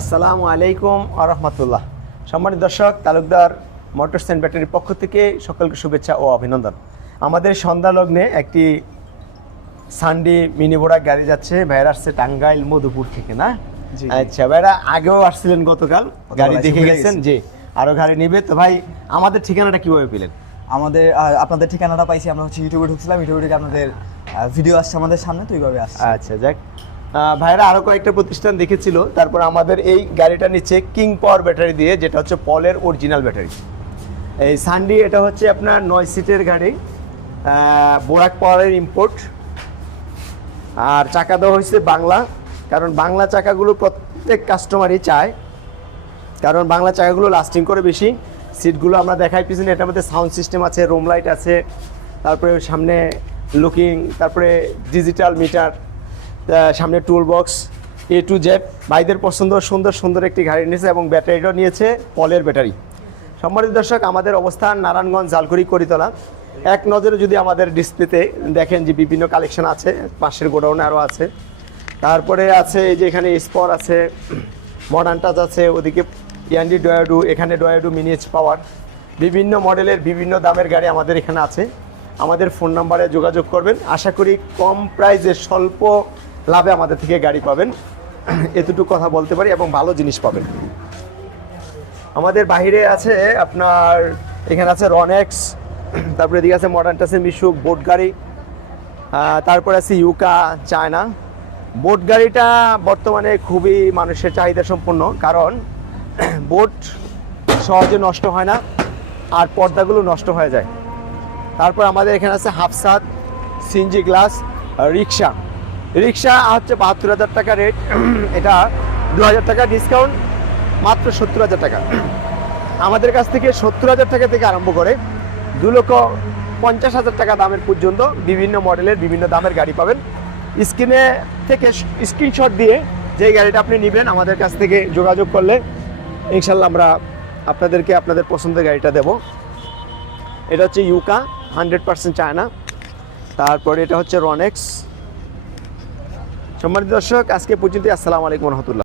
আসসালামু আলাইকুম আরহামতুল্লাহ সম্মানিত দর্শক তালুকদার মোটরস অ্যান্ড ব্যাটারির পক্ষ থেকে সকলকে শুভেচ্ছা ও অভিনন্দন। আমাদের সন্ধ্যা লগ্নে একটি সানডি মিনি বোরা গাড়ি যাচ্ছে। ভাইরা আসছে টাঙ্গাইল মধুপুর থেকে না। আচ্ছা ভাইরা আগেও আসছিলেন গতকাল। গাড়ি দেখে গেছেন? গেছি। জি আরও গাড়ি নিবে। তো ভাই আমাদের ঠিকানাটা কীভাবে পেলেন? আমাদের আপনাদের ঠিকানাটা পাইছি আমরা হচ্ছে ইউটিউবে ঢুকছিলাম। ইউটিউবে ঢুকে আপনাদের ভিডিও আসছে আমাদের সামনে তো ওইভাবে আসছে। আচ্ছা যাক। ভাইরা আরও কয়েকটা প্রতিষ্ঠান দেখেছিল। তারপর আমাদের এই গাড়িটা নিচ্ছে কিং পাওয়ার ব্যাটারি দিয়ে, যেটা হচ্ছে পলের অরিজিনাল ব্যাটারি এই সানডি এটা হচ্ছে আপনার নয় সিটের গাড়ি বোরাক পাওয়ারের ইম্পোর্ট আর চাকা দেওয়া হয়েছে বাংলা, কারণ বাংলা চাকাগুলো প্রত্যেক কাস্টমারই চায়। কারণ বাংলা চাকাগুলো লাস্টিং করে বেশি। সিটগুলো আমরা দেখাই পিছনে, এটার মধ্যে সাউন্ড সিস্টেম আছে রুম লাইট আছে, তারপরে সামনে লুকিং তারপরে ডিজিটাল মিটার সামনে tool box A to Z ভাইদের পছন্দ, সুন্দর সুন্দর একটি গাড়ি নিয়েছে এবং ব্যাটারিটাও নিয়েছে পলের ব্যাটারি সম্মানিত দর্শক, আমাদের অবস্থান নারায়ণগঞ্জ, জালকুড়ি, করিতলা। এক নজরে যদি আমাদের ডিসপ্লেতে দেখেন যে বিভিন্ন কালেকশন আছে, পাশের গোডাউনে আরও আছে। তারপরে আছে এই যে এখানে স্পর আছে মডার্ন টাচ আছে, ওদিকে ইয়ান্ডি ডয়াডু এখানে ডয়াডু মিনিয়েজ পাওয়ার বিভিন্ন মডেলের বিভিন্ন দামের গাড়ি আমাদের এখানে আছে। আমাদের ফোন নাম্বারে যোগাযোগ করবেন। আশা করি কম প্রাইসে স্বল্প লাভে আমাদের থেকে গাড়ি পাবেন। এতটুকু কথা বলতে পারি এবং ভালো জিনিস পাবেন। আমাদের বাইরে আছে আপনার, এখানে আছে রনেক্স তারপরে এদিকে আছে মডার্ন টাচের মিশুক বোট গাড়ি তারপরে আছে ইউকা চায়না বোট গাড়িটা বর্তমানে খুবই মানুষের চাহিদা সম্পন্ন, কারণ বোট সহজে নষ্ট হয় না, আর পর্দাগুলো নষ্ট হয়ে যায়। তারপর আমাদের এখানে আছে হাফসাদ সিনজি গ্লাস রিক্সা রিক্সা হচ্ছে বাহাত্তর হাজার টাকা রেট এটা দু হাজার টাকা ডিসকাউন্ট মাত্র সত্তর হাজার টাকা। আমাদের কাছ থেকে সত্তর হাজার টাকা থেকে আরম্ভ করে দু লক্ষ পঞ্চাশ হাজার টাকা দামের পর্যন্ত বিভিন্ন মডেলের বিভিন্ন দামের গাড়ি পাবেন। স্ক্রিনে থেকে স্ক্রিনশট দিয়ে যে গাড়িটা আপনি নেবেন, আমাদের কাছ থেকে যোগাযোগ করলে ইনশাল্লাহ আমরা আপনাদেরকে আপনাদের পছন্দের গাড়িটা দেব। এটা হচ্ছে ইউকা হান্ড্রেড পার্সেন্ট চায়না। তারপরে এটা হচ্ছে রনেক্স। সম্মানিত দর্শক আজকে পর্যন্ত আসসালামু আলাইকুম রহমতুল্লাহ।